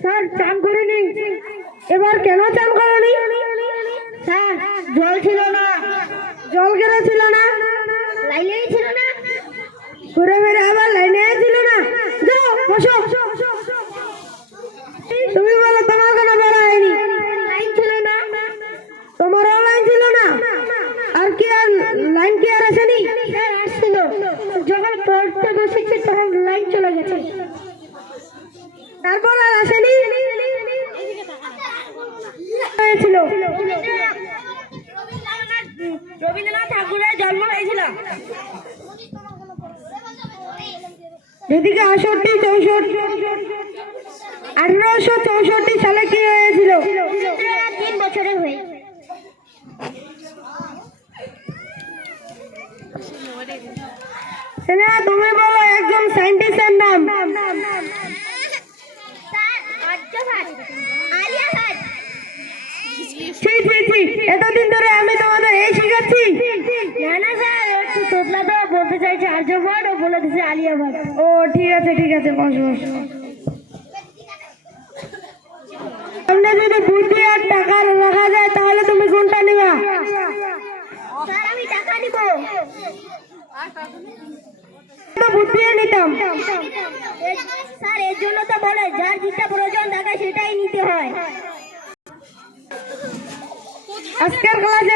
Sir চান করিনি। এবার কেন চান করনি? স্যার জল ছিল না। জল কেন ছিল না? লাইনেই ছিল না। ঘুরে ফিরে আবার লাইনে ছিল না। যাও বসো। তুমি বলো তোমার কেন বলা হয়নি? লাইন ছিল না। তোমারও লাইন ছিল না। আর কি আর লাইন কি আর আসেনি? স্যার আসছিল, যখন পড়তে বসেছি তখন লাইন চলে গেছে। তারপর আর আসেনি হয়েছিল। রবীন্দ্রনাথ ঠাকুরের জন্ম হয়েছিল এদিকে 1864 সালে কি হয়েছিল? 3 বছরের হয়ে। তুমি বলো একজন সায়েন্টিস্টের নাম। এতদিন ধরে আমি তোমাদের এই শিখাচ্ছি। না না স্যার, একটু তোতলা তো বলতে চাইছে আর্যভট্ট ও বলে দিচ্ছে আলিয়াভট্ট। ও ঠিক আছে বসো। সামনে যদি বুদ্ধি আর টাকা রাখা যায় তাহলে তুমি কোনটা নিবা? স্যার আমি টাকা নিব। তো বুদ্ধিও নিতাম। স্যার এর জন্য তো বলে যার যেটা প্রয়োজন থাকে সেটাই নিতে হয়। আজকের ক্লাসে